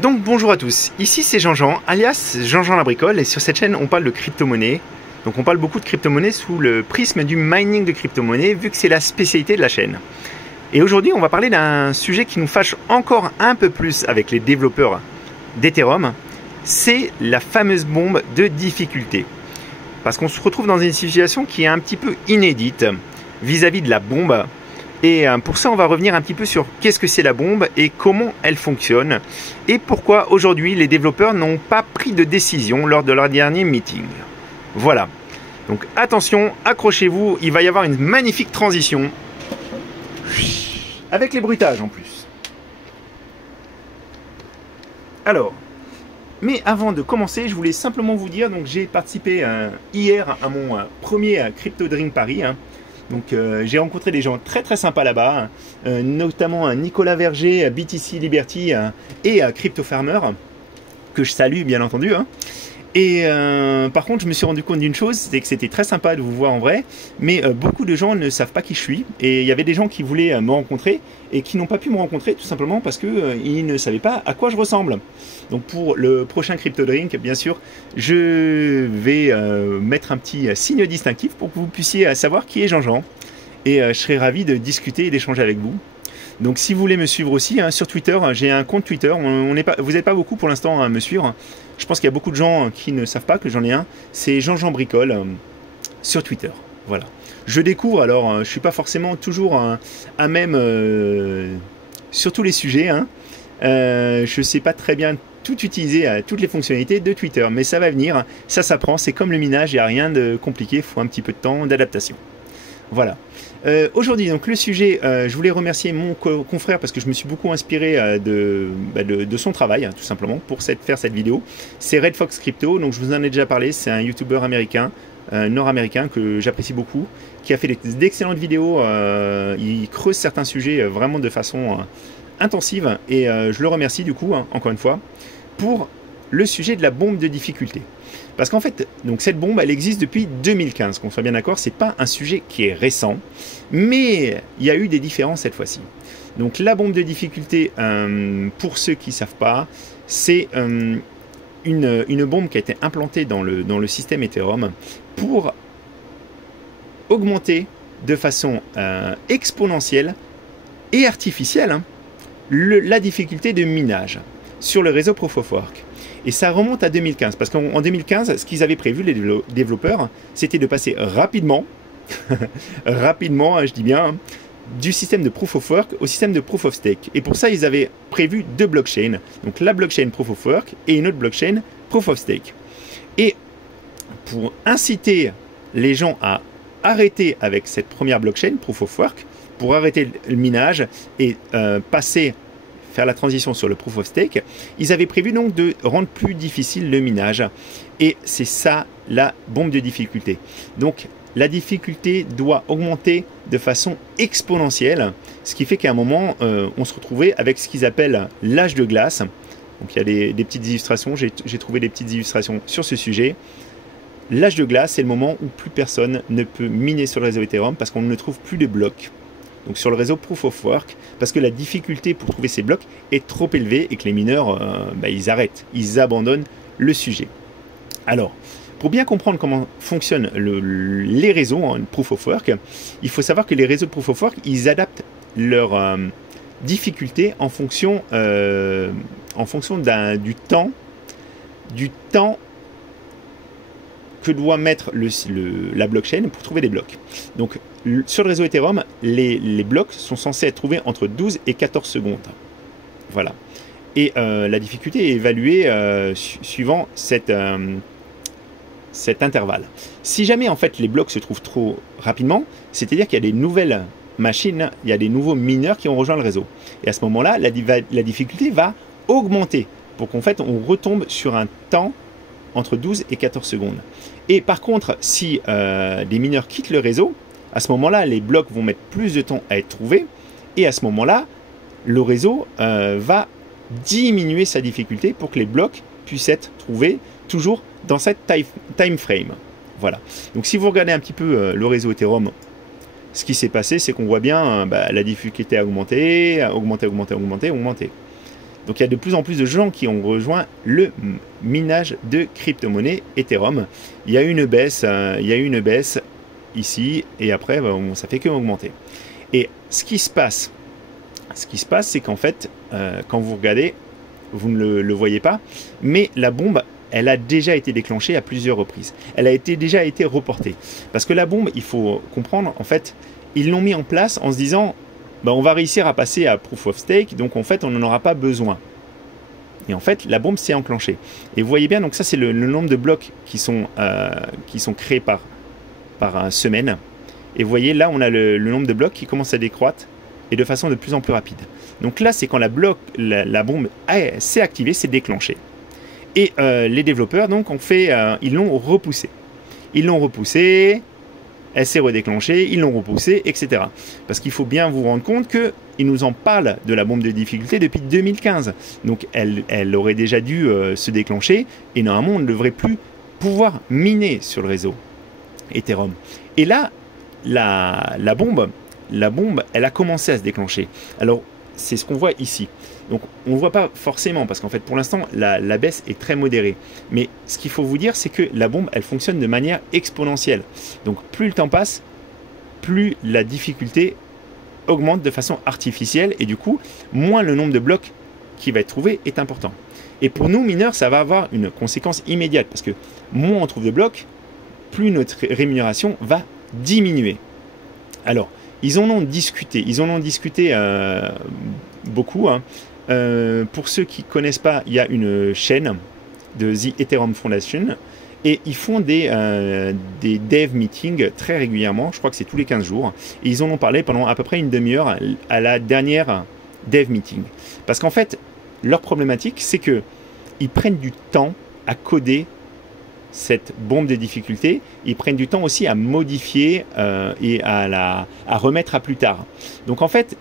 Donc bonjour à tous, ici c'est Jean-Jean, alias Jean-Jean la bricole, et sur cette chaîne on parle de crypto-monnaie. Donc on parle beaucoup de crypto-monnaie sous le prisme du mining de crypto-monnaie, vu que c'est la spécialité de la chaîne. Et aujourd'hui on va parler d'un sujet qui nous fâche encore un peu plus avec les développeurs d'Ethereum, c'est la fameuse bombe de difficulté. Parce qu'on se retrouve dans une situation qui est un petit peu inédite vis-à-vis de la bombe. Et pour ça, on va revenir un petit peu sur qu'est-ce que c'est la bombe et comment elle fonctionne et pourquoi aujourd'hui les développeurs n'ont pas pris de décision lors de leur dernier meeting. Voilà. Donc attention, accrochez-vous, il va y avoir une magnifique transition avec les bruitages en plus. Alors, mais avant de commencer, je voulais simplement vous dire, donc j'ai participé hier à mon premier Crypto Dream Paris. Donc j'ai rencontré des gens très sympas là-bas, notamment Nicolas Verger, BTC Liberty et Crypto Farmer, que je salue bien entendu. Et par contre, je me suis rendu compte d'une chose, c'est que c'était très sympa de vous voir en vrai, mais beaucoup de gens ne savent pas qui je suis. Et il y avait des gens qui voulaient me rencontrer et qui n'ont pas pu me rencontrer tout simplement parce qu'ils ne savaient pas à quoi je ressemble. Donc pour le prochain Crypto Drink, bien sûr, je vais mettre un petit signe distinctif pour que vous puissiez savoir qui est Jean-Jean. Et je serai ravi de discuter et d'échanger avec vous. Donc si vous voulez me suivre aussi sur Twitter, j'ai un compte Twitter, vous n'êtes pas beaucoup pour l'instant à me suivre. Je pense qu'il y a beaucoup de gens qui ne savent pas que j'en ai un, c'est Jean-Jean Bricole sur Twitter. Voilà. Je découvre, alors je ne suis pas forcément toujours à même sur tous les sujets. Je ne sais pas très bien tout utiliser, toutes les fonctionnalités de Twitter, mais ça va venir, ça s'apprend, c'est comme le minage, il n'y a rien de compliqué, il faut un petit peu de temps d'adaptation. Voilà. Aujourd'hui, donc le sujet, je voulais remercier mon confrère parce que je me suis beaucoup inspiré de son travail, tout simplement, pour faire cette vidéo. C'est Red Fox Crypto, donc je vous en ai déjà parlé, c'est un YouTuber américain, nord-américain, que j'apprécie beaucoup, qui a fait d'excellentes vidéos, il creuse certains sujets vraiment de façon intensive, et je le remercie du coup, encore une fois, pour le sujet de la bombe de difficulté. Parce qu'en fait, donc cette bombe, elle existe depuis 2015, qu'on soit bien d'accord, c'est pas un sujet qui est récent, mais il y a eu des différences cette fois-ci. Donc la bombe de difficulté, pour ceux qui ne savent pas, c'est une bombe qui a été implantée dans le système Ethereum pour augmenter de façon exponentielle et artificielle la difficulté de minage sur le réseau Proof of Work. Et ça remonte à 2015, parce qu'en 2015, ce qu'ils avaient prévu, les développeurs, c'était de passer rapidement, rapidement, je dis bien, du système de Proof of Work au système de Proof of Stake. Et pour ça, ils avaient prévu deux blockchains, donc la blockchain Proof of Work et une autre blockchain Proof of Stake. Et pour inciter les gens à arrêter avec cette première blockchain Proof of Work, pour arrêter le minage et faire la transition sur le Proof of Stake, ils avaient prévu donc de rendre plus difficile le minage. Et c'est ça la bombe de difficulté. Donc la difficulté doit augmenter de façon exponentielle, ce qui fait qu'à un moment, on se retrouvait avec ce qu'ils appellent l'âge de glace. Donc il y a des petites illustrations, j'ai trouvé des petites illustrations sur ce sujet. L'âge de glace, c'est le moment où plus personne ne peut miner sur le réseau Ethereum parce qu'on ne trouve plus de blocs. Donc sur le réseau Proof of Work, parce que la difficulté pour trouver ces blocs est trop élevée et que les mineurs, ils arrêtent, ils abandonnent le sujet. Alors, pour bien comprendre comment fonctionnent les réseaux Proof of Work, il faut savoir que les réseaux de Proof of Work, ils adaptent leur difficulté en fonction du temps que doit mettre la blockchain pour trouver des blocs. Donc sur le réseau Ethereum, les blocs sont censés être trouvés entre 12 et 14 secondes. Voilà. Et la difficulté est évaluée suivant cet intervalle. Si jamais en fait les blocs se trouvent trop rapidement, c'est-à-dire qu'il y a des nouvelles machines, il y a des nouveaux mineurs qui ont rejoint le réseau. Et à ce moment-là, la difficulté va augmenter pour qu'en fait on retombe sur un temps entre 12 et 14 secondes. Et par contre, si des mineurs quittent le réseau, à ce moment-là, les blocs vont mettre plus de temps à être trouvés, et à ce moment-là, le réseau va diminuer sa difficulté pour que les blocs puissent être trouvés toujours dans cette time frame. Voilà. Donc si vous regardez un petit peu le réseau Ethereum, ce qui s'est passé, c'est qu'on voit bien la difficulté a augmenté, augmenté. Donc il y a de plus en plus de gens qui ont rejoint le minage de crypto-monnaies Ethereum. Il y a eu une baisse, ici, et après, bon, ça fait que augmenter. Et ce qui se passe, c'est qu'en fait, quand vous regardez, vous ne le voyez pas, mais la bombe, elle a déjà été déclenchée à plusieurs reprises. Elle a déjà été reportée. Parce que la bombe, il faut comprendre, en fait, ils l'ont mis en place en se disant, bah, on va réussir à passer à Proof of Stake, donc en fait, on n'en aura pas besoin. Et en fait, la bombe s'est enclenchée. Et vous voyez bien, donc ça, c'est le nombre de blocs qui sont créés par semaine. Et vous voyez, là, on a le nombre de blocs qui commence à décroître et de façon de plus en plus rapide. Donc là, c'est quand la bombe s'est activée, s'est déclenchée. Et les développeurs, donc, ils l'ont repoussée. Elle s'est redéclenchée, ils l'ont repoussée, etc. Parce qu'il faut bien vous rendre compte qu'ils nous en parlent de la bombe de difficulté depuis 2015. Donc elle aurait déjà dû se déclencher, et normalement, on ne devrait plus pouvoir miner sur le réseau Ethereum. Et là, la bombe, elle a commencé à se déclencher. Alors, c'est ce qu'on voit ici. Donc, on ne voit pas forcément, parce qu'en fait, pour l'instant, la baisse est très modérée. Mais ce qu'il faut vous dire, c'est que la bombe, elle fonctionne de manière exponentielle. Donc, plus le temps passe, plus la difficulté augmente de façon artificielle. Et du coup, moins le nombre de blocs qui va être trouvé est important. Et pour nous, mineurs, ça va avoir une conséquence immédiate. Parce que moins on trouve de blocs, plus notre rémunération va diminuer. Alors, ils en ont discuté beaucoup. Hein. Pour ceux qui ne connaissent pas, il y a une chaîne de The Ethereum Foundation et ils font des dev meetings très régulièrement, je crois que c'est tous les 15 jours. Et ils en ont parlé pendant à peu près une demi-heure à la dernière dev meeting. Parce qu'en fait, leur problématique, c'est qu'ils prennent du temps à coder cette bombe de difficulté, ils prennent du temps aussi à modifier et à remettre à plus tard. Donc en fait,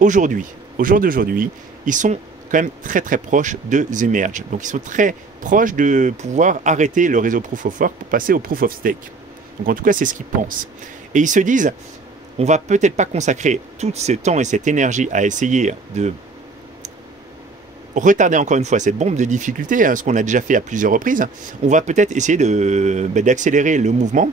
au jour d'aujourd'hui, ils sont quand même très très proches de The Merge. Donc ils sont très proches de pouvoir arrêter le réseau Proof of Work pour passer au Proof of Stake. Donc en tout cas, c'est ce qu'ils pensent. Et ils se disent, on va peut-être pas consacrer tout ce temps et cette énergie à essayer de retarder encore une fois cette bombe de difficulté, hein, ce qu'on a déjà fait à plusieurs reprises. On va peut-être essayer d'accélérer le mouvement.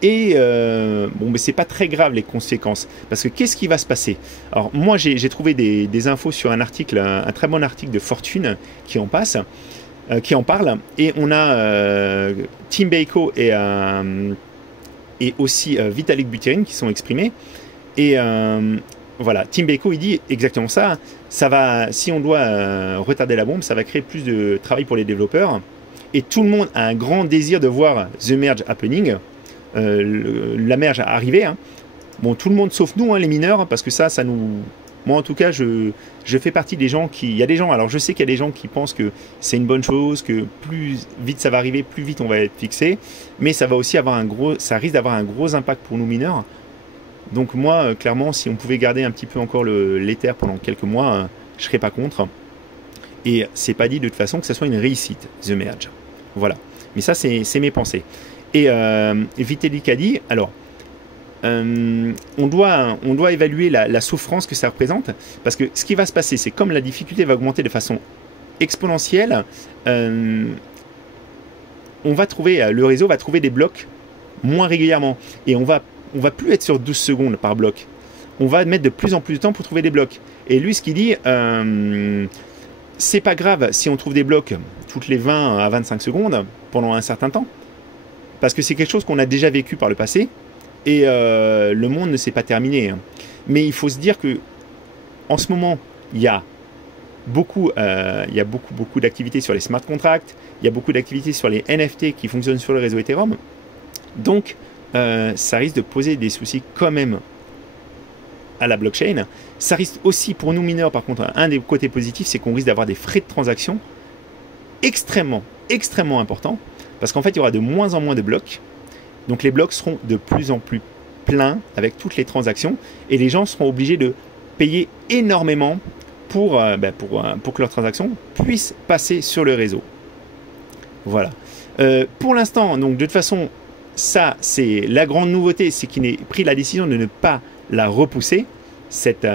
Et bon, mais c'est pas très grave les conséquences, parce que qu'est-ce qui va se passer? Alors moi j'ai trouvé des infos sur un article, un très bon article de Fortune qui en parle, et on a Tim Bako et aussi Vitalik Buterin qui sont exprimés. Et voilà, Tim Bako il dit exactement ça. Ça va, si on doit retarder la bombe, ça va créer plus de travail pour les développeurs. Et tout le monde a un grand désir de voir The Merge happening. La merge a arrivé. Hein. Bon, tout le monde sauf nous, hein, les mineurs, parce que ça nous... Moi, en tout cas, je fais partie des gens qui... Il y a des gens, alors je sais qu'il y a des gens qui pensent que c'est une bonne chose, que plus vite ça va arriver, plus vite on va être fixé. Mais ça va aussi avoir ça risque d'avoir un gros impact pour nous mineurs. Donc moi, clairement, si on pouvait garder un petit peu encore l'Ether pendant quelques mois, je ne serais pas contre. Et c'est pas dit de toute façon que ça soit une réussite, The Merge. Voilà. Mais ça, c'est mes pensées. Et Vitalik a dit, alors, on doit évaluer la souffrance que ça représente, parce que ce qui va se passer, c'est comme la difficulté va augmenter de façon exponentielle, le réseau va trouver des blocs moins régulièrement, et on va plus être sur 12 secondes par bloc. On va mettre de plus en plus de temps pour trouver des blocs. Et lui, ce qu'il dit, c'est pas grave si on trouve des blocs toutes les 20 à 25 secondes pendant un certain temps, parce que c'est quelque chose qu'on a déjà vécu par le passé, et le monde ne s'est pas terminé. Hein. Mais il faut se dire que en ce moment, il y a beaucoup d'activités sur les smart contracts, il y a beaucoup d'activités sur les NFT qui fonctionnent sur le réseau Ethereum. Donc, ça risque de poser des soucis quand même à la blockchain. Ça risque aussi pour nous mineurs, par contre, un des côtés positifs, c'est qu'on risque d'avoir des frais de transaction extrêmement importants, parce qu'en fait, il y aura de moins en moins de blocs. Donc les blocs seront de plus en plus pleins avec toutes les transactions, et les gens seront obligés de payer énormément pour que leurs transactions puissent passer sur le réseau. Voilà. Pour l'instant, donc de toute façon, ça c'est la grande nouveauté, c'est qu'il ait pris la décision de ne pas la repousser, cette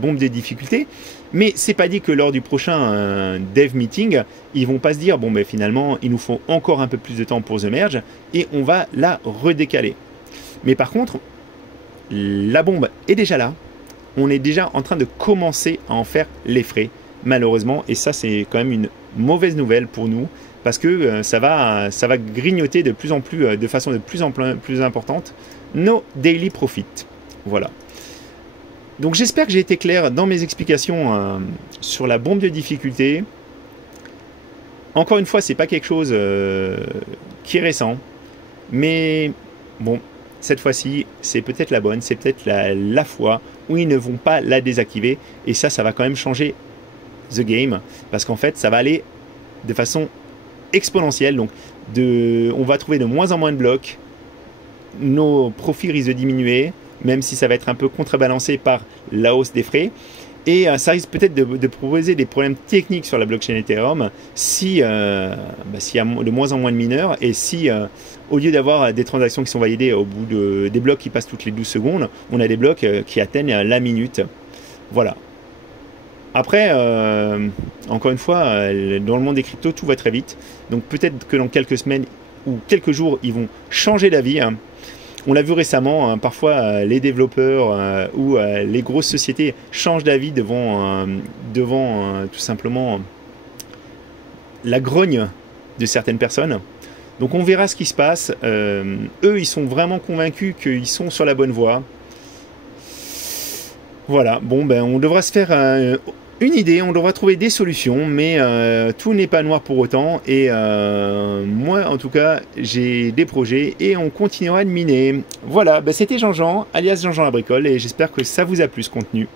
bombe de difficulté. Mais c'est pas dit que lors du prochain dev meeting, ils vont pas se dire bon ben finalement il nous faut encore un peu plus de temps pour The Merge et on va la redécaler. Mais par contre, la bombe est déjà là. On est déjà en train de commencer à en faire les frais, malheureusement, et ça c'est quand même une mauvaise nouvelle pour nous parce que ça va grignoter de plus en plus, de façon de plus en plus importante, nos daily profits. Voilà. Donc j'espère que j'ai été clair dans mes explications sur la bombe de difficulté. Encore une fois, c'est pas quelque chose qui est récent, mais bon, cette fois-ci, c'est peut-être la bonne, c'est peut-être la fois où ils ne vont pas la désactiver, et ça va quand même changer the game, parce qu'en fait, ça va aller de façon exponentielle, donc on va trouver de moins en moins de blocs, nos profits risquent de diminuer, même si ça va être un peu contrebalancé par la hausse des frais. Et ça risque peut-être de proposer des problèmes techniques sur la blockchain Ethereum s'il y a de moins en moins de mineurs et si, au lieu d'avoir des transactions qui sont validées au bout des blocs qui passent toutes les 12 secondes, on a des blocs qui atteignent la minute. Voilà. Après, encore une fois, dans le monde des cryptos, tout va très vite. Donc peut-être que dans quelques semaines ou quelques jours, ils vont changer d'avis. On l'a vu récemment, parfois les développeurs ou les grosses sociétés changent d'avis devant tout simplement la grogne de certaines personnes. Donc on verra ce qui se passe. Eux, ils sont vraiment convaincus qu'ils sont sur la bonne voie. Voilà, bon, ben, on devra se faire une idée, on devra trouver des solutions, mais tout n'est pas noir pour autant. Et moi, en tout cas, j'ai des projets et on continuera de miner. Voilà, ben, c'était Jean-Jean, alias Jean-Jean la bricole, et j'espère que ça vous a plu ce contenu.